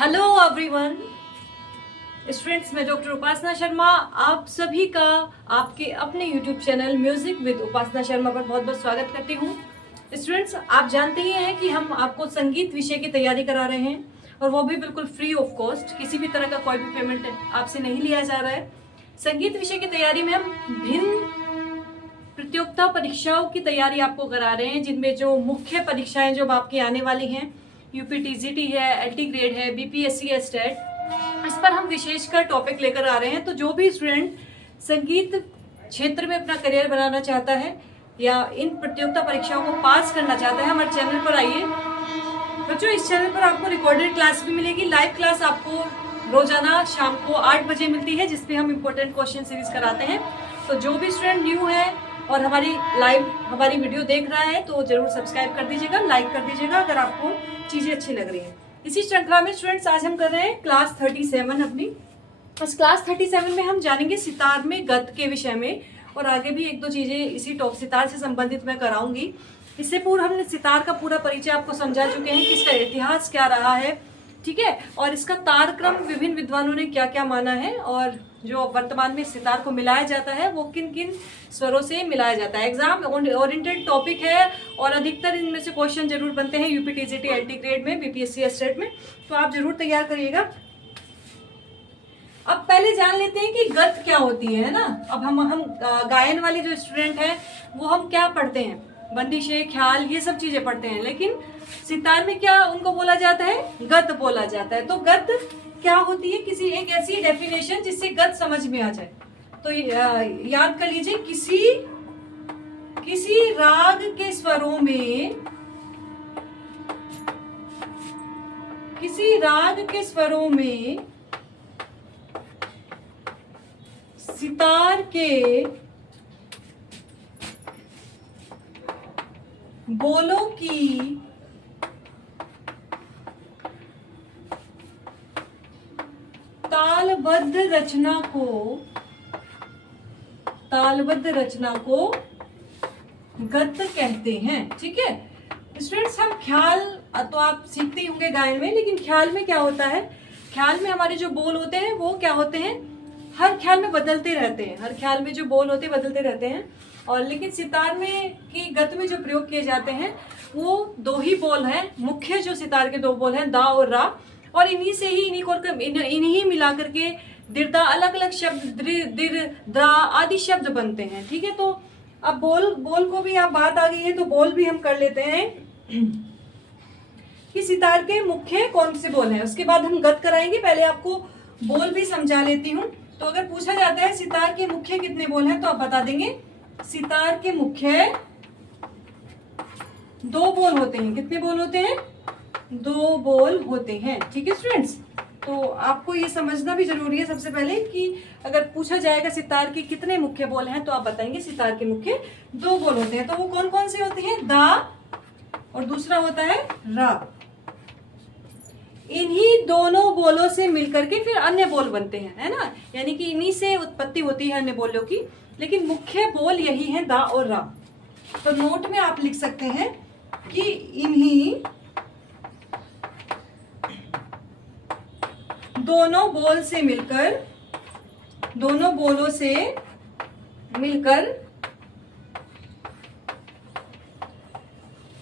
Hello everyone students, मैं doctor उपासना शर्मा आप सभी का आपके अपने यूट्यूब चैनल म्यूजिक विद उपासना शर्मा पर बहुत बहुत स्वागत करती हूँ। स्टूडेंट्स, आप जानते ही हैं कि हम आपको संगीत विषय की तैयारी करा रहे हैं और वो भी बिल्कुल फ्री ऑफ कॉस्ट। किसी भी तरह का कोई भी पेमेंट आपसे नहीं लिया जा रहा है। संगीत विषय की तैयारी में हम भिन्न प्रतियोगिता परीक्षाओं की तैयारी आपको करा रहे हैं, जिनमें जो मुख्य परीक्षाएं जो आपकी आने वाली हैं, यूपीटीजीटी है, एलटी ग्रेड है, बीपीएससी है, स्टेट, इस पर हम विशेषकर टॉपिक लेकर आ रहे हैं। तो जो भी स्टूडेंट संगीत क्षेत्र में अपना करियर बनाना चाहता है या इन प्रतियोगिता परीक्षाओं को पास करना चाहता है, हमारे चैनल पर आइए। बच्चों, इस चैनल पर आपको रिकॉर्डेड क्लास भी मिलेगी। लाइव क्लास आपको रोजाना शाम को 8 बजे मिलती है, जिसपे हम इम्पोर्टेंट क्वेश्चन सीरीज कराते हैं। तो जो भी स्टूडेंट न्यू है और हमारी वीडियो देख रहा है तो जरूर सब्सक्राइब कर दीजिएगा, लाइक कर दीजिएगा अगर आपको चीजें अच्छी लग रही हैं। इसी श्रृंखला में स्टूडेंट्स आज हम कर रहे हैं क्लास 37 अपनी। इस क्लास 37 में हम जानेंगे सितार में गत के विषय में, और आगे भी एक दो चीजें इसी सितार से संबंधित मैं कराऊंगी। इससे पूर्व हमने सितार का पूरा परिचय आपको समझा चुके हैं कि इसका इतिहास क्या रहा है, ठीक है, और इसका तारक्रम विभिन्न विद्वानों ने क्या क्या माना है, और जो वर्तमान में सितार को मिलाया जाता है वो किन किन स्वरों से मिलाया जाता है। एग्जाम ओरिएंटेड टॉपिक है और अधिकतर इनमें से क्वेश्चन जरूर बनते हैं यूपीटीजीटी एलटी ग्रेड में, बीपीएससी स्टेट में, तो आप जरूर तैयार करिएगा। अब पहले जान लेते हैं कि गत क्या होती है ना। अब हम गायन वाले जो स्टूडेंट हैं वो हम क्या पढ़ते हैं, बंदिशें, ख्याल, ये सब चीजें पढ़ते हैं, लेकिन सितार में क्या उनको बोला जाता है, गत बोला जाता है। तो गत क्या होती है, किसी एक ऐसी डेफिनेशन जिससे गत समझ में आ जाए। तो याद कर लीजिए, किसी राग के स्वरों में, किसी राग के स्वरों में सितार के बोलों की तालबद्ध रचना को गत कहते हैं, ठीक है। स्टूडेंट्स, हम ख्याल तो आप सीखते ही होंगे गायन में, लेकिन ख्याल में क्या होता है, ख्याल में हमारे जो बोल होते हैं वो क्या होते हैं, हर ख्याल में बदलते रहते हैं, हर ख्याल में जो बोल होते हैं बदलते रहते हैं। और लेकिन सितार में की गत में जो प्रयोग किए जाते हैं वो दो ही बोल हैं, मुख्य जो सितार के दो बोल हैं, दा और रा, और इन्हीं से ही इन्हीं मिला करके दिर्दा अलग अलग शब्द दिर द्रा आदि शब्द बनते हैं, ठीक है। तो अब बोल को भी आप बात आ गई है तो बोल भी हम कर लेते हैं कि सितार के मुख्य कौन से बोल हैं, उसके बाद हम गत कराएंगे। पहले आपको बोल भी समझा लेती हूँ। तो अगर पूछा जाता है सितार के मुख्य कितने बोल हैं तो आप बता देंगे सितार के मुख्य 2 बोल होते हैं। कितने बोल होते हैं, 2 बोल होते हैं, ठीक है स्टूडेंट्स। तो आपको ये समझना भी जरूरी है सबसे पहले कि अगर पूछा जाएगा सितार के कितने मुख्य बोल हैं तो आप बताएंगे सितार के मुख्य 2 बोल होते हैं। तो वो कौन कौन से होते हैं, दा और दूसरा होता है रा। इन्हीं दोनों बोलों से मिलकर के फिर अन्य बोल बनते हैं, है ना, यानी कि इन्हीं से उत्पत्ति होती है अन्य बोलों की, लेकिन मुख्य बोल यही है दा और रा। तो नोट में आप लिख सकते हैं कि इन्हीं दोनों बोलों से मिलकर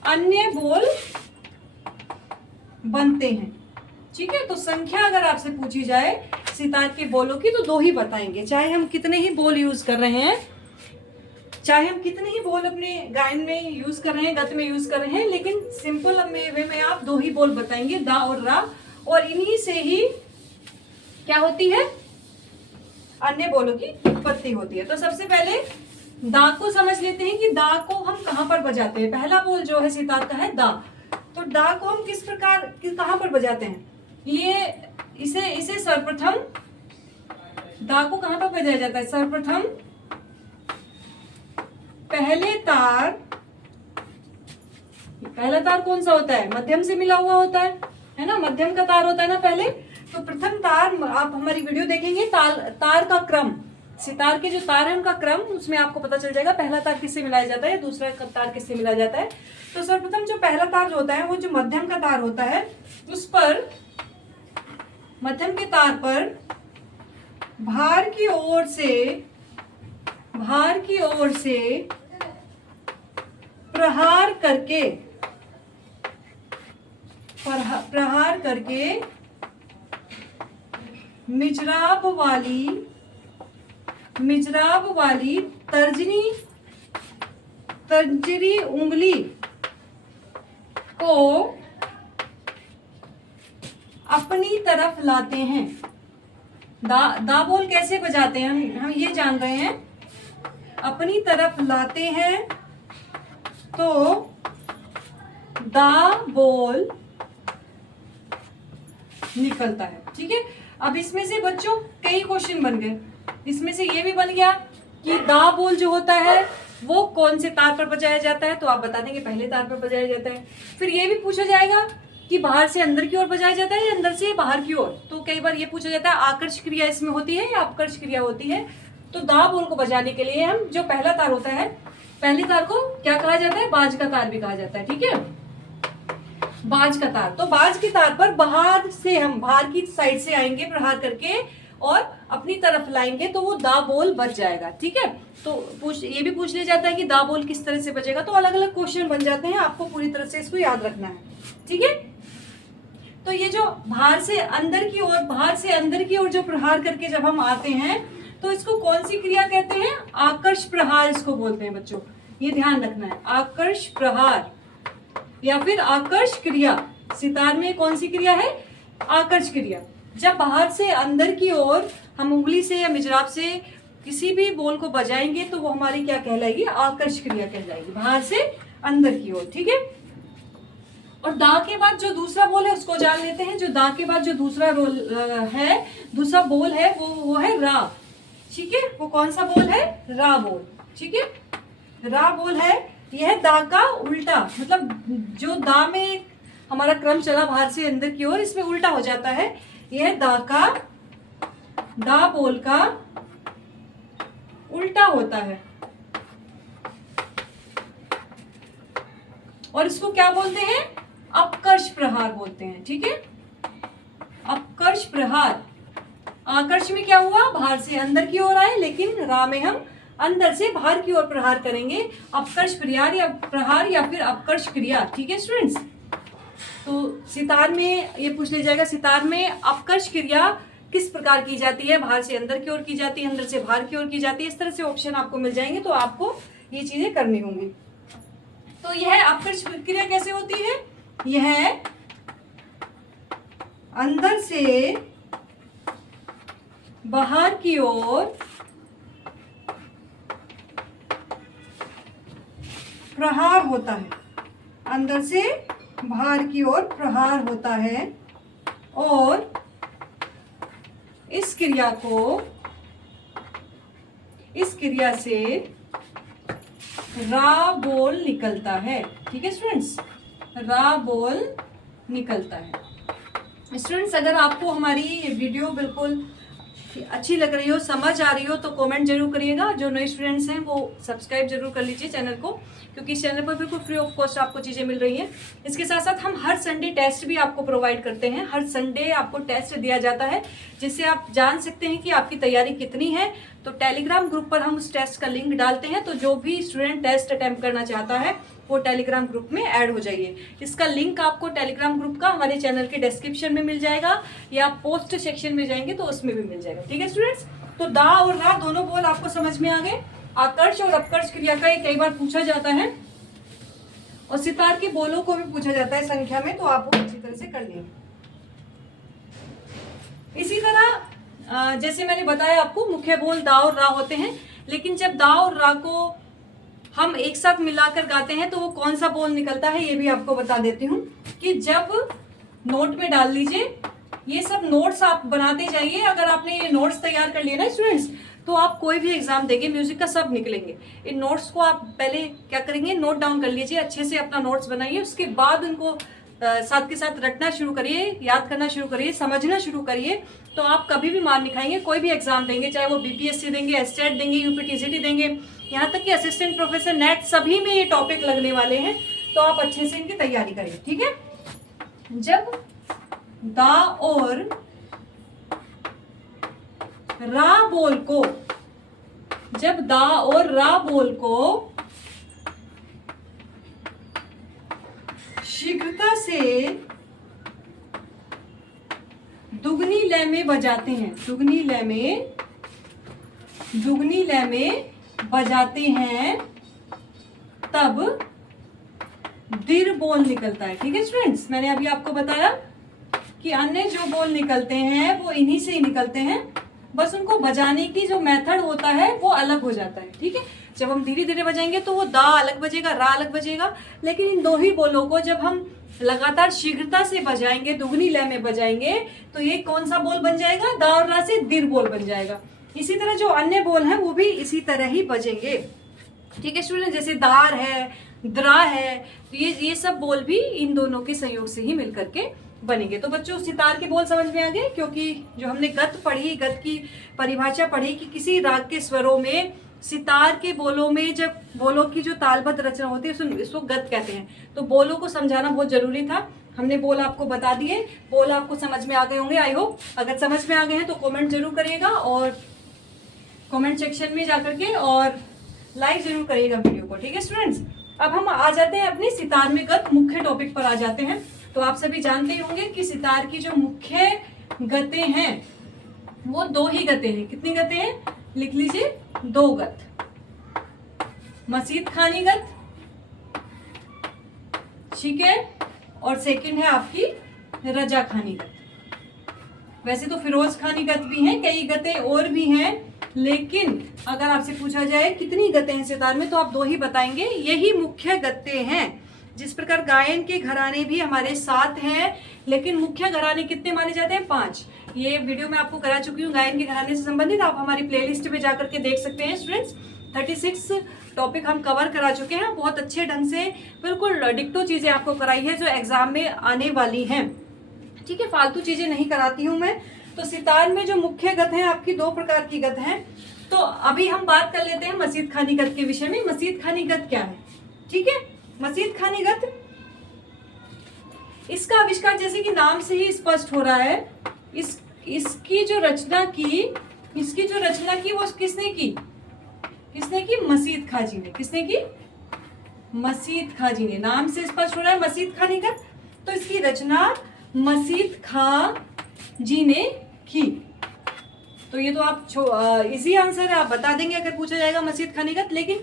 अन्य बोल बनते हैं, ठीक है। तो संख्या अगर आपसे पूछी जाए सितार के बोलों की तो 2 ही बताएंगे, चाहे हम कितने ही बोल यूज कर रहे हैं, चाहे हम कितने ही बोल अपने गायन में यूज कर रहे हैं, गत में यूज कर रहे हैं, लेकिन सिंपल वे में आप 2 ही बोल बताएंगे, दा और रा, और इन्हीं से ही क्या होती है, अन्य बोलों की उत्पत्ति होती है। तो सबसे पहले दा को समझ लेते हैं कि दा को हम कहां पर बजाते हैं। पहला बोल जो है सितार का है दा। तो दा को हम किस प्रकार कहां पर बजाते हैं, ये इसे सर्वप्रथम दा को कहां पर बजाया जाता है, सर्वप्रथम पहला तार कौन सा होता है, मध्यम से मिला हुआ होता है ना, मध्यम का तार होता है ना पहले। तो प्रथम तार, आप हमारी वीडियो देखेंगे तार का क्रम, सितार के जो तार है उनका क्रम, उसमें आपको पता चल जाएगा पहला तार किससे मिलाया जाता है, दूसरा तार किससे मिलाया जाता है। तो सर्वप्रथम जो पहला तार जो होता है वो जो मध्यम का तार होता है उस पर मध्यम के तार पर भार की ओर से प्रहार करके मिजराब वाली तर्जनी उंगली को अपनी तरफ लाते हैं। दा बोल कैसे बजाते हैं हम ये जान रहे हैं। अपनी तरफ लाते हैं तो दा बोल निकलता है। ठीक है, अब इसमें से बच्चों कई क्वेश्चन बन गए। इसमें से ये भी बन गया कि दा बोल जो होता है वो कौन से तार पर बजाया जाता है, तो आप बता देंगे पहले तार पर बजाया जाता है। फिर ये भी पूछा जाएगा कि बाहर से अंदर की ओर बजाया जाता है या अंदर से बाहर की ओर। तो कई बार ये पूछा जाता है आकर्ष क्रिया इसमें होती है या अपकर्ष क्रिया होती है। तो दा बोल को बजाने के लिए हम जो पहला तार होता है, पहले तार को क्या कहा जाता है, बाज का तार भी कहा जाता है। ठीक है, बाज का तार। तो बाज के तार पर बाहर से हम बाहर की साइड से आएंगे प्रहार करके और अपनी तरफ लाएंगे तो वो दा बोल बज जाएगा। ठीक है, तो ये भी पूछ लिया जाता है कि दा बोल किस तरह से बजेगा। तो अलग अलग क्वेश्चन बन जाते हैं, आपको पूरी तरह से इसको याद रखना है। ठीक है, तो ये जो बाहर से अंदर की ओर जो प्रहार करके जब हम आते हैं तो इसको कौन सी क्रिया कहते हैं, आकर्ष प्रहार इसको बोलते हैं बच्चों, ये ध्यान रखना है। आकर्ष प्रहार या फिर आकर्ष क्रिया। सितार में कौन सी क्रिया है, आकर्ष क्रिया। जब बाहर से अंदर की ओर हम उंगली से या मिजराब से किसी भी बोल को बजाएंगे तो वो हमारी क्या कहलाएगी, आकर्ष क्रिया कहलाएगी, बाहर से अंदर की ओर। ठीक है, और दा के बाद जो दूसरा बोल है उसको जान लेते हैं। जो दा के बाद जो दूसरा दूसरा बोल है वो है रा। ठीक है, वो कौन सा बोल है, रा बोल। ठीक है, रा बोल है, यह दा का उल्टा, मतलब जो दा में हमारा क्रम चला बाहर से अंदर की ओर, इसमें उल्टा हो जाता है। यह दा बोल का उल्टा होता है और इसको क्या बोलते हैं, अपकर्ष प्रहार बोलते हैं। ठीक है, अपकर्ष प्रहार। आकर्ष में क्या हुआ, बाहर से अंदर की ओर आए, लेकिन रा में हम अंदर से बाहर की ओर प्रहार करेंगे। अपकर्ष प्रहार या फिर अपकर्ष क्रिया। ठीक है स्टूडेंट्स, तो सितार में ये पूछ लिया जाएगा, सितार में अपकर्ष क्रिया किस प्रकार की जाती है, बाहर से अंदर की ओर की जाती है, अंदर से बाहर की ओर की जाती है। इस तरह से ऑप्शन आपको मिल जाएंगे, तो आपको ये चीजें करनी होंगी। तो यह अपकर्ष क्रिया कैसे होती है, यह अंदर से बाहर की ओर प्रहार होता है, अंदर से बाहर की ओर प्रहार होता है और इस क्रिया से रा बोल निकलता है। ठीक है स्टूडेंट्स, रा बोल निकलता है। स्टूडेंट्स, अगर आपको हमारी वीडियो बिल्कुल अच्छी लग रही हो, समझ आ रही हो, तो कमेंट जरूर करिएगा। जो नए स्टूडेंट्स हैं वो सब्सक्राइब जरूर कर लीजिए चैनल को, क्योंकि इस चैनल पर बिल्कुल फ्री ऑफ कॉस्ट आपको चीज़ें मिल रही हैं। इसके साथ साथ हम हर संडे टेस्ट भी आपको प्रोवाइड करते हैं। हर संडे आपको टेस्ट दिया जाता है, जिससे आप जान सकते हैं कि आपकी तैयारी कितनी है। तो टेलीग्राम ग्रुप पर हम उस टेस्ट का लिंक डालते हैं, तो जो भी स्टूडेंट टेस्ट अटेम्प्ट करना चाहता है वो टेलीग्राम ग्रुप में ऐड हो जाइए। इसका लिंक आपको टेलीग्राम ग्रुप का हमारे चैनल के डिस्क्रिप्शन में मिल जाएगा, या पोस्ट सेक्शन में जाएंगे तो उसमें भी मिल जाएगा। ठीक है स्टूडेंट्स, तो दा और रा दोनों बोल आपको समझ में आ गए। आकर्ष और अपकर्ष क्रिया का कई बार पूछा जाता है, और सितार के बोलों को भी पूछा जाता है संख्या में, तो आप वो अच्छी तरह से कर लेंगे। इसी तरह जैसे मैंने बताया आपको, मुख्य बोल दा और रा होते हैं, लेकिन जब दा और रा को हम एक साथ मिलाकर गाते हैं तो वो कौन सा बोल निकलता है, ये भी आपको बता देती हूँ। कि जब नोट में डाल लीजिए, ये सब नोट्स आप बनाते जाइए। अगर आपने ये नोट्स तैयार कर लिए ना स्टूडेंट्स, तो आप कोई भी एग्जाम देंगे म्यूजिक का सब निकलेंगे। इन नोट्स को आप पहले क्या करेंगे, नोट डाउन कर लीजिए, अच्छे से अपना नोट्स बनाइए। उसके बाद उनको साथ के साथ रटना शुरू करिए, याद करना शुरू करिए, समझना शुरू करिए, तो आप कभी भी मार नहीं खाएंगे। कोई भी एग्जाम देंगे, चाहे वो बीपीएससी देंगे, एसटेट देंगे, यूपीटीसीटी देंगे, यहाँ तक कि असिस्टेंट प्रोफेसर नेट, सभी में ये टॉपिक लगने वाले हैं। तो आप अच्छे से इनकी तैयारी करिए। ठीक है, जब दा और रा बोल को, जब दा और रा बोल को शीघ्रता से दुगनी लय में बजाते हैं, दुगनी लय में बजाते हैं, तब दीर्घ बोल निकलता है। ठीक है स्टूडेंट्स, मैंने अभी आपको बताया कि अन्य जो बोल निकलते हैं वो इन्हीं से ही निकलते हैं, बस उनको बजाने की जो मेथड होता है वो अलग हो जाता है। ठीक है, जब हम धीरे धीरे बजाएंगे तो वो दा अलग बजेगा, रा अलग बजेगा, लेकिन इन दो ही बोलों को जब हम लगातार शीघ्रता से बजाएंगे, दुगनी लय में बजाएंगे, तो ये कौन सा बोल बन जाएगा? दा और रा से दीर्घ बोल बन जाएगा। इसी तरह जो अन्य बोल हैं वो भी इसी तरह ही बजेंगे। ठीक है स्टूडेंट, जैसे दार है, द्रा है, तो ये सब बोल भी इन दोनों के संयोग से ही मिलकर के बनेंगे। तो बच्चों सितार के बोल समझ में आ गए, क्योंकि जो हमने गत पढ़ी, गत की परिभाषा पढ़ी कि किसी राग के स्वरों में सितार के बोलों में जब बोलों की जो तालबद्ध रचना होती है इसको गत कहते हैं। तो बोलों को समझाना बहुत जरूरी था, हमने बोल आपको बता दिए, बोल आपको समझ में आ गए होंगे आई होप। अगर समझ में आ गए हैं तो कमेंट जरूर करिएगा, और कमेंट सेक्शन में जाकर के और लाइक जरूर करिएगा वीडियो को। ठीक है स्टूडेंट्स, अब हम आ जाते हैं अपनी सितार में गत मुख्य टॉपिक पर आ जाते हैं। तो आप सभी जानते ही होंगे कि सितार की जो मुख्य गतें हैं वो दो ही गतें हैं। कितनी गतें हैं? लिख लीजिए, दो गत, मसीद खानी गत, ठीक है, और सेकंड है आपकी रजा खानी गत। वैसे तो फिरोज खानी गत भी हैं, कई गतें और भी हैं, लेकिन अगर आपसे पूछा जाए कितनी गतें हैं सितार में, तो आप दो ही बताएंगे, यही मुख्य गतें हैं। जिस प्रकार गायन के घराने भी हमारे 7 हैं, लेकिन मुख्य घराने कितने माने जाते हैं? 5। ये वीडियो मैं आपको करा चुकी हूँ गायन के घराने से संबंधित, आप हमारी प्लेलिस्ट में जाकर के देख सकते हैं स्टूडेंट्स। 36 टॉपिक हम कवर करा चुके हैं, बहुत अच्छे ढंग से बिल्कुल डिक्टो चीजें आपको कराई है जो एग्जाम में आने वाली हैं। ठीक है, फालतू चीजें नहीं कराती हूँ मैं। तो सितार में जो मुख्य गत है आपकी 2 प्रकार की गत है। तो अभी हम बात कर लेते हैं मसीद खानी गत के विषय में। मसीद खानी गत क्या है? ठीक है, मसीद खानी गत, इसका आविष्कार जैसे कि नाम से ही स्पष्ट हो रहा है, इसकी जो रचना की वो किसने की? मसीद खाजी ने। किसने की? मसीद खाजी ने। नाम से स्पष्ट हो रहा है मसीद खानी गत, तो इसकी रचना मसीद खा जी ने की। तो ये तो आप इजी आंसर है, आप बता देंगे अगर पूछा जाएगा मसीद खानी गत। लेकिन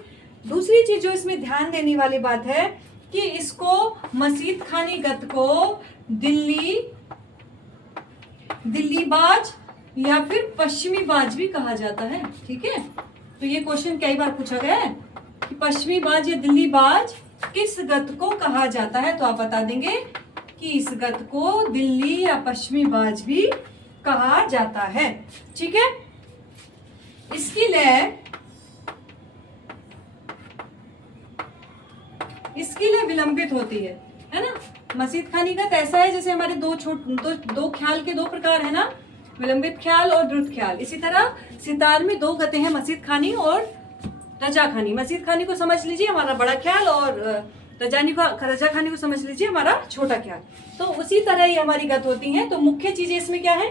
दूसरी चीज जो इसमें ध्यान देने वाली बात है कि इसको मसीद खानी गत को दिल्ली बाज या फिर पश्चिमी बाज भी कहा जाता है। ठीक है, तो ये क्वेश्चन कई बार पूछा गया है कि पश्चिमी बाज या दिल्ली बाज किस गत को कहा जाता है, तो आप बता देंगे कि इस गत को दिल्ली या पश्चिमी बाज भी कहा जाता है। ठीक है, इसकी लय विलंबित होती है ना। मसीद खानी गत ऐसा है जैसे हमारे दो ख्याल के 2 प्रकार है ना, विलंबित ख्याल और द्रुत ख्याल। इसी तरह सितार में 2 गतें हैं, मसीद खानी और रजा खानी। मसीद खानी को समझ लीजिए हमारा बड़ा ख्याल, और रजा खानी को समझ लीजिए हमारा छोटा ख्याल। तो उसी तरह ही हमारी गत होती हैं। तो मुख्य चीजें इसमें क्या है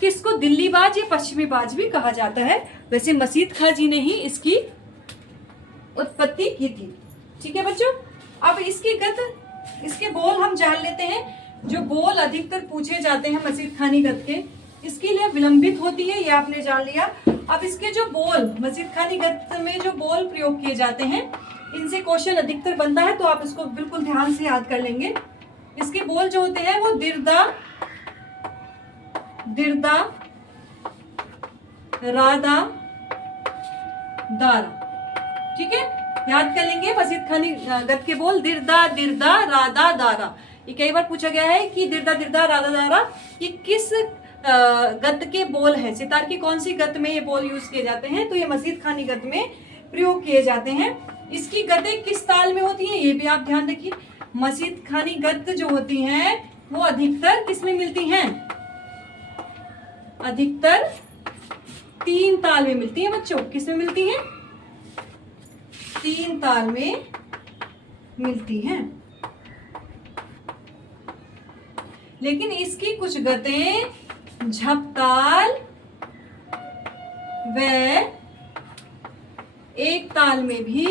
कि इसको दिल्ली बाज या पश्चिमी बाज भी कहा जाता है। वैसे मसीद खां जी ने ही इसकी उत्पत्ति की थी। ठीक है बच्चों, अब इसके बोल हम जान लेते हैं। जो बोल अधिकतर पूछे जाते हैं मसीद खानी गत के, इसके लिए विलंबित होती है, ये आपने जान लिया। अब इसके जो बोल मसीद खानी गत में जो बोल प्रयोग किए जाते हैं, इनसे क्वेश्चन अधिकतर बनता है, तो आप इसको बिल्कुल ध्यान से याद कर लेंगे। इसके बोल जो होते हैं वो दिर्दा, राधा, दारा। ठीक है, याद कर लेंगे मसीद खानी गत के बोल दिर्दा, राधा, दारा। ये कई बार पूछा गया है कि दिर्दा, राधा, दारा ये किस गत के बोल हैं, सितार की कौन सी गत में ये बोल यूज किए जाते हैं, तो ये मसीद खानी गत में प्रयोग किए जाते हैं। इसकी गतें किस ताल में होती हैं ये भी आप ध्यान रखिए। मसीद खानी गत जो होती हैं वो अधिकतर किस में मिलती हैं? अधिकतर 3 ताल में मिलती हैं बच्चों। किस में मिलती हैं? 3 ताल में मिलती हैं। लेकिन इसकी कुछ गतें झपताल वह एक ताल में भी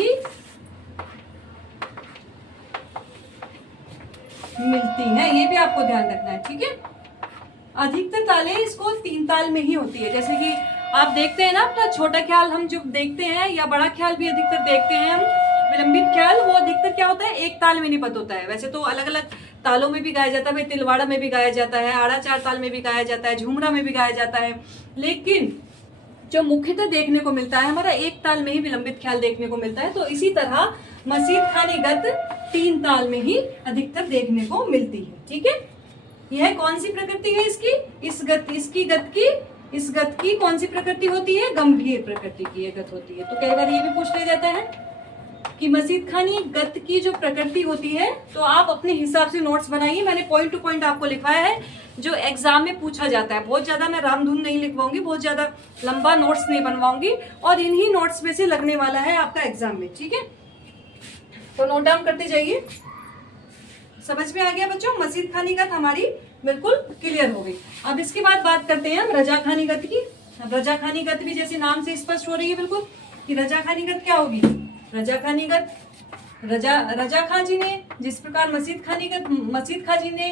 मिलती है, ये भी आपको ध्यान रखना है, ठीक है। अधिकतर तालें इसको 3 ताल में ही होती है, जैसे कि आप देखते हैं ना अपना छोटा ख्याल हम जो देखते हैं, या बड़ा ख्याल भी अधिकतर देखते हैं हम, विलंबित ख्याल, वो अधिकतर क्या होता है, एक ताल में निपत होता है। वैसे तो अलग अलग तालों में भी गाया जाता है, भाई तिलवाड़ा में भी गाया जाता है, आड़ा 4 ताल में भी गाया जाता है, झूमरा में भी गाया जाता है, लेकिन जो मुख्यतः देखने को मिलता है हमारा एक ताल में ही विलंबित ख्याल देखने को मिलता है। तो इसी तरह मसीद खानी गत 3 ताल में ही अधिकतर देखने को मिलती है, ठीक है। यह कौन सी प्रकृति है इसकी, इस गत की कौन सी प्रकृति होती है, गंभीर प्रकृति की गत होती है। तो कई बार ये भी पूछ लिया जाता है कि मसीद खानी गत की जो प्रकृति होती है, तो आप अपने हिसाब से नोट्स बनाइए। मैंने पॉइंट टू पॉइंट आपको लिखवाया है जो एग्जाम में पूछा जाता है। बहुत ज्यादा मैं रामधुन नहीं लिखवाऊंगी, बहुत ज्यादा लंबा नोट्स नहीं बनवाऊंगी, और इन्हीं नोट्स में से लगने वाला है आपका एग्जाम में, ठीक है। तो नोट डाउन करते जाइए। समझ में आ गया बच्चों, मसीद खानी गत हमारी बिल्कुल क्लियर हो गई। अब इसके बाद बात करते हैं हम रजा खानी गत की। अब रजा खानी गत भी जैसे नाम से स्पष्ट हो रही है बिल्कुल कि रजा खानी गत क्या होगी। रजा खानी गत, रजा खां जी ने जिस प्रकार मसीद खां जी ने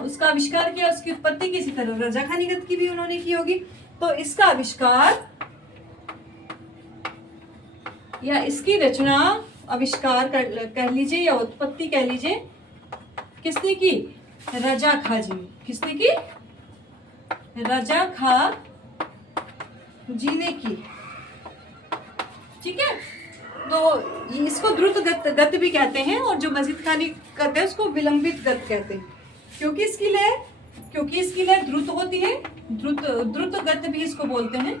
उसका आविष्कार किया, उसकी उत्पत्ति किसी तरह रजा खानी गत की भी उन्होंने की होगी। तो इसका आविष्कार या इसकी रचना, आविष्कार कह लीजिए या उत्पत्ति कह लीजिए, किसने की, रजा खां जी ने। किसने की, रजा खां जी ने की, ठीक है। तो इसको द्रुत गत भी कहते हैं, और जो मसीद खानी गत है उसको विलंबित गत कहते हैं, क्योंकि इसकी लय द्रुत होती है। द्रुत गत भी इसको बोलते हैं,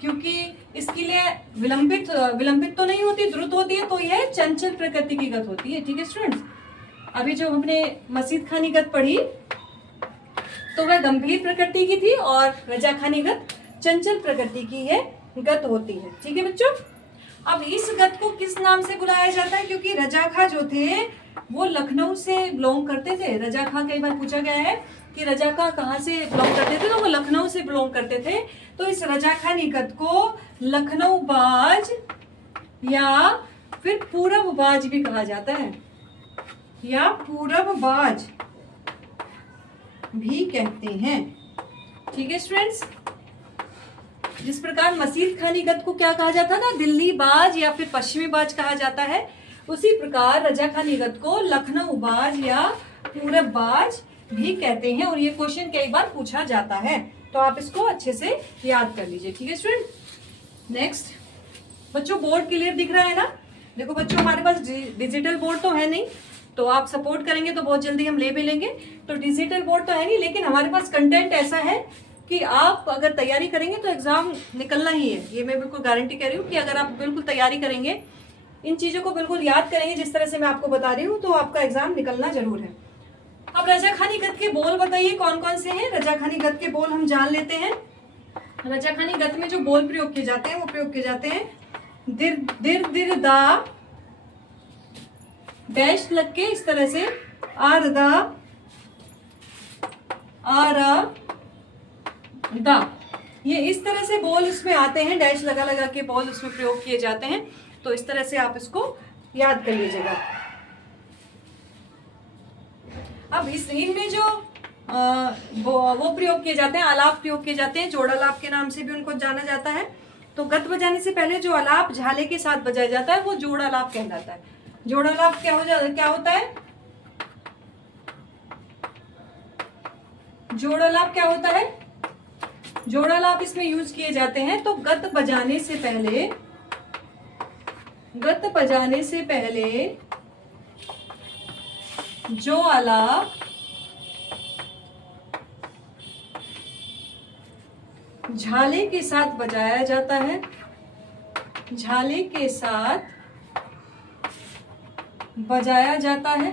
क्योंकि इसके लिए विलंबित तो नहीं होती, द्रुत होती है, तो यह चंचल प्रकृति की गत होती है, ठीक है स्टूडेंट्स। अभी जो हमने मसीद खानी गत पढ़ी तो वह गंभीर प्रकृति की थी, और रजा खानी गत चंचल प्रकृति की है गत होती है, ठीक है बच्चों। अब इस गत को किस नाम से बुलाया जाता है, क्योंकि रजा खां जो थे वो लखनऊ से बिलोंग करते थे। रजा खां, कई बार पूछा गया है कि रजा खां कहाँ से बिलोंग करते थे, तो वो लखनऊ से बिलोंग करते थे। तो इस रजा खानी गत को लखनऊ बाज या फिर पूरब बाज भी कहा जाता है, या पूरब बाज भी कहते हैं, ठीक है स्टूडेंट्स। जिस प्रकार मसीद खानी गत को क्या कहा जाता है ना, दिल्ली बाज या फिर पश्चिमी बाज कहा जाता है, उसी प्रकार रजा खानी गत को लखनऊ बाज या पूरब बाज भी कहते हैं, और ये क्वेश्चन कई बार पूछा जाता है, तो आप इसको अच्छे से याद कर लीजिए, ठीक है स्टूडेंट। नेक्स्ट बच्चों, बोर्ड क्लियर दिख रहा है ना। देखो बच्चों, हमारे पास डिजिटल बोर्ड तो है नहीं, तो आप सपोर्ट करेंगे तो बहुत जल्दी हम ले भी लेंगे। तो डिजिटल बोर्ड तो है नहीं, लेकिन हमारे पास कंटेंट ऐसा है कि आप अगर तैयारी करेंगे तो एग्जाम निकलना ही है। ये मैं बिल्कुल गारंटी कर रही हूँ कि अगर आप बिल्कुल तैयारी करेंगे, इन चीज़ों को बिल्कुल याद करेंगे जिस तरह से मैं आपको बता रही हूँ, तो आपका एग्जाम निकलना जरूर है। अब रजा खानी गत के बोल बताइए कौन कौन से हैं। रजा खानी गत के बोल हम जान लेते हैं। रजा खानी गत में जो बोल प्रयोग किए जाते हैं वो प्रयोग किए जाते हैं दिर दिर दिर दा, डैश लग के इस तरह से, आर दा, आर दा, ये इस तरह से बोल उसमें आते हैं, डैश लगा लगा के बोल उसमें प्रयोग किए जाते हैं। तो इस तरह से आप इसको याद कर लीजिएगा। अब इनमें जो वो प्रयोग किए जाते हैं, आलाप प्रयोग किए जाते हैं, जोड़ालाप के नाम से भी उनको जाना जाता है। तो गत बजाने से पहले जो आलाप झाले के साथ बजाया जाता है वो जोड़ालाप कहलाता है। जोड़ालाप क्या होता है, जोड़ालाप क्या होता है, जोड़ालाप इसमें यूज किए जाते हैं। तो गत बजाने से पहले जो आलाप झाले के साथ बजाया जाता है, झाले के साथ बजाया जाता है,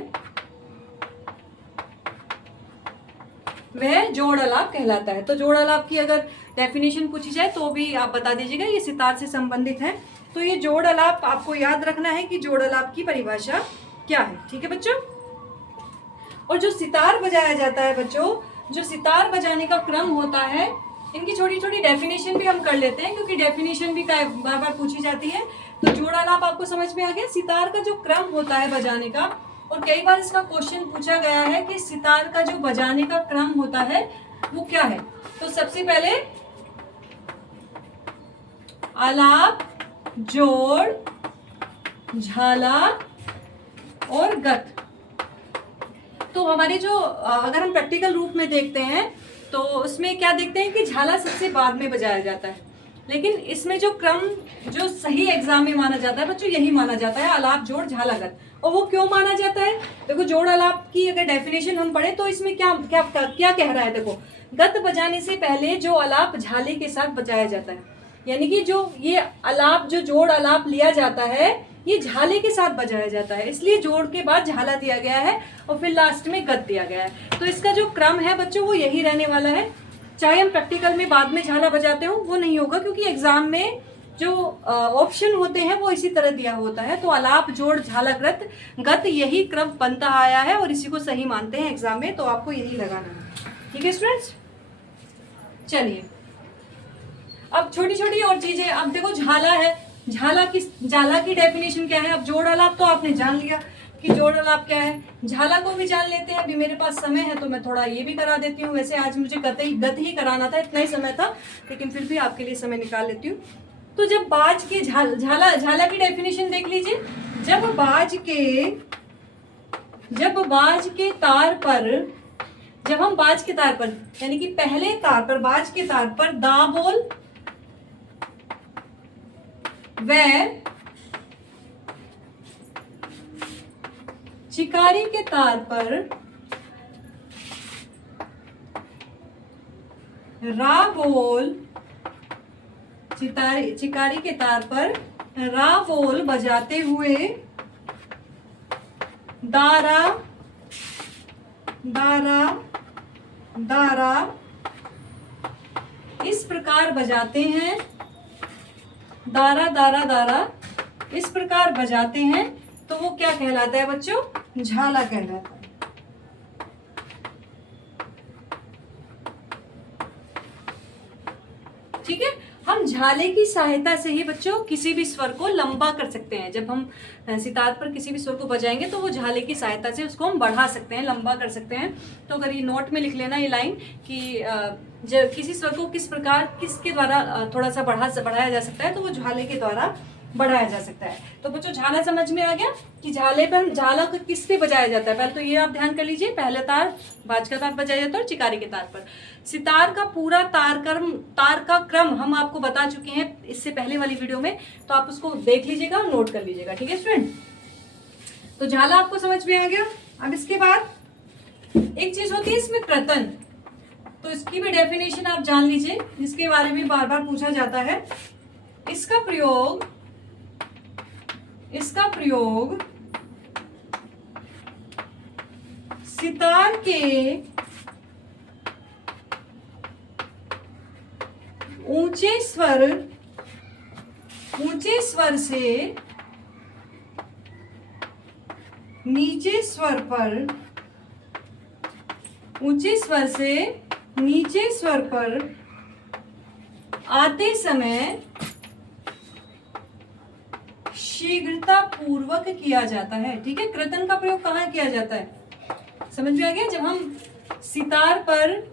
वह जोड़ आलाप कहलाता है। तो जोड़ आलाप की अगर डेफिनेशन पूछी जाए तो भी आप बता दीजिएगा, ये सितार से संबंधित है। तो ये जोड़ आलाप आपको याद रखना है कि जोड़ आलाप की परिभाषा क्या है, ठीक है बच्चों। और जो सितार बजाया जाता है बच्चों, जो सितार बजाने का क्रम होता है इनकी छोटी छोटी डेफिनेशन भी हम कर लेते हैं, क्योंकि डेफिनेशन भी बार बार पूछी जाती है। तो जोड़ आलाप आपको समझ में आ गया। सितार का जो क्रम होता है बजाने का, और कई बार इसका क्वेश्चन पूछा गया है कि सितार का जो बजाने का क्रम होता है वो क्या है। तो सबसे पहले आलाप, जोड़, झाला और गत। तो हमारे जो अगर हम प्रैक्टिकल रूप में देखते हैं तो उसमें क्या देखते हैं कि झाला सबसे बाद में बजाया जाता है, लेकिन इसमें जो क्रम जो सही एग्जाम में माना जाता है बच्चों यही माना जाता है, आलाप, जोड़, झाला, गत। और वो क्यों माना जाता है? देखो, जोड़ आलाप की अगर डेफिनेशन हम पढ़े तो इसमें क्या क्या क्या कह रहा है। देखो, गत बजाने से पहले जो आलाप झाले के साथ बजाया जाता है, यानी कि जो ये आलाप, जो जोड़ आलाप लिया जाता है ये झाले के साथ बजाया जाता है, इसलिए जोड़ के बाद झाला दिया गया है और फिर लास्ट में गत दिया गया है। तो इसका जो क्रम है बच्चों वो यही रहने वाला है, चाहे हम प्रैक्टिकल में बाद में झाला बजाते हो वो नहीं होगा, क्योंकि एग्जाम में जो ऑप्शन होते हैं वो इसी तरह दिया होता है। तो आलाप, जोड़, झाला, गत यही क्रम बनता आया है और इसी को सही मानते हैं एग्जाम में, तो आपको यही लगाना है। ठीक है स्टूडेंट्स, चलिए अब छोटी छोटी और चीजें। अब देखो, झाला है, झाला की डेफिनेशन क्या है। अब जोड़ आलाप तो आपने जान लिया कि जोड़ आलाप क्या है, झाला को भी जान लेते हैं। अभी मेरे पास समय है तो मैं थोड़ा ये भी करा देती हूँ। वैसे आज मुझे गत ही कराना था, इतना ही समय था, लेकिन फिर भी आपके लिए समय निकाल लेती हूँ। तो जब बाज के झाला की डेफिनेशन देख लीजिए। जब बाज के तार पर, जब हम बाज के तार पर यानी कि पहले तार पर, बाज के तार पर दा बोल व चिकारी के तार पर रा बोल, चिकारी के तार पर रा बोल बजाते हुए दारा दारा दारा इस प्रकार बजाते हैं, दारा दारा दारा इस प्रकार बजाते हैं, तो वो क्या कहलाता है बच्चों? झाला कहलाता है। ठीक है, हम झाले की सहायता से ही बच्चों किसी भी स्वर को लंबा कर सकते हैं। जब हम सितार पर किसी भी स्वर को बजाएंगे तो वो झाले की सहायता से उसको हम बढ़ा सकते हैं, लंबा कर सकते हैं। तो अगर ये नोट में लिख लेना ये लाइन कि जब किसी स्वर को किस प्रकार, किसके द्वारा थोड़ा सा बढ़ाया जा सकता है, तो वो झाले के द्वारा बढ़ाया जा सकता है। तो बच्चों, झाला समझ में आ गया कि झाले पर, झाला को किस पे बजाया जाता है। पहले तो ये आप ध्यान कर लीजिए, पहले तार, बाज का तार बजाया जाता है और चिकारी के तार पर। सितार का पूरा तार का क्रम हम आपको बता चुके हैं इससे पहले वाली वीडियो में, तो आप उसको देख लीजिएगा और नोट कर लीजिएगा। ठीक है स्टूडेंट, तो झाला आपको समझ में आ गया। अब इसके बाद एक चीज होती है इसमें कृतन, तो इसकी भी डेफिनेशन आप जान लीजिए, जिसके बारे में बार बार पूछा जाता है। इसका प्रयोग सितार के ऊंचे स्वर से नीचे स्वर पर आते समय शीघ्रता पूर्वक किया जाता है। ठीक है, कृतन का प्रयोग कहाँ किया जाता है, समझ में आ गया? जब हम सितार पर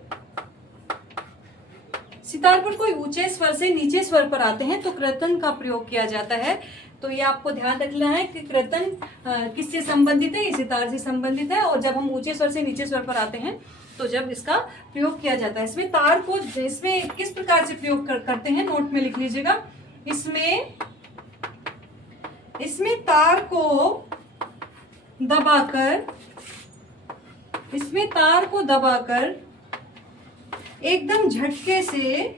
कोई ऊंचे स्वर से नीचे स्वर पर आते हैं तो कृतन का प्रयोग किया जाता है। तो ये आपको ध्यान रखना है कि कृतन किससे संबंधित है, ये सितार से संबंधित है। और जब हम ऊंचे स्वर से नीचे स्वर पर आते हैं तो जब इसका प्रयोग किया जाता है। इसमें तार को, इसमें किस प्रकार से प्रयोग करते हैं, नोट में लिख लीजिएगा। इसमें तार को दबाकर एकदम झटके से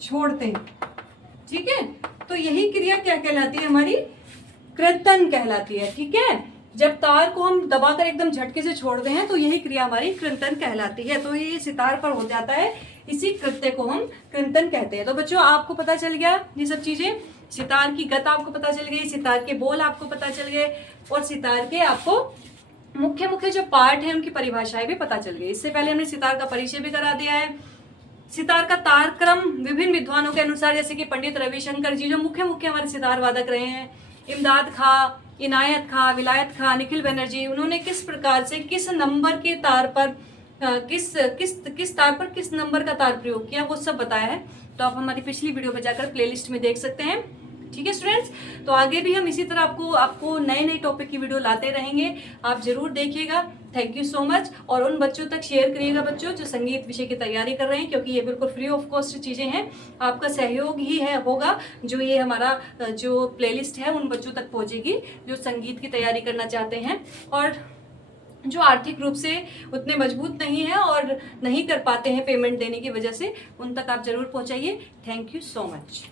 छोड़ते हैं। ठीक है, तो यही क्रिया क्या कहलाती है, हमारी कृतन कहलाती है। ठीक है, जब तार को हम दबाकर एकदम झटके से छोड़ते हैं तो यही क्रिया हमारी कृतन कहलाती है। तो ये सितार पर हो जाता है, इसी कृत्य को हम कृतन कहते हैं। तो बच्चों, आपको पता चल गया ये सब चीजें, सितार की गत आपको पता चल गई, सितार के बोल आपको पता चल गए और सितार के आपको मुख्य मुख्य जो पार्ट है उनकी परिभाषाएं भी पता चल गई। इससे पहले हमने सितार का परिचय भी करा दिया है। सितार का तार क्रम विभिन्न विद्वानों के अनुसार, जैसे कि पंडित रविशंकर जी जो मुख्य मुख्य हमारे सितार वादक रहे हैं, इमदाद खां, इनायत खां, विलायत खां, निखिल बनर्जी, उन्होंने किस प्रकार से किस नंबर के तार पर किस तार पर किस नंबर का तार प्रयोग किया, वो सब बताया है। तो आप हमारी पिछली वीडियो में जाकर प्लेलिस्ट में देख सकते हैं। ठीक है स्टूडेंट्स, तो आगे भी हम इसी तरह आपको नए नए टॉपिक की वीडियो लाते रहेंगे, आप जरूर देखिएगा। Thank you so much. और उन बच्चों तक शेयर करिएगा बच्चों जो संगीत विषय की तैयारी कर रहे हैं, क्योंकि ये बिल्कुल फ्री ऑफ कॉस्ट चीज़ें हैं। आपका सहयोग ही होगा जो ये हमारा जो प्लेलिस्ट है उन बच्चों तक पहुँचेगी जो संगीत की तैयारी करना चाहते हैं और जो आर्थिक रूप से उतने मजबूत नहीं है और नहीं कर पाते हैं पेमेंट देने की वजह से, उन तक आप जरूर पहुंचाइए। Thank you so much.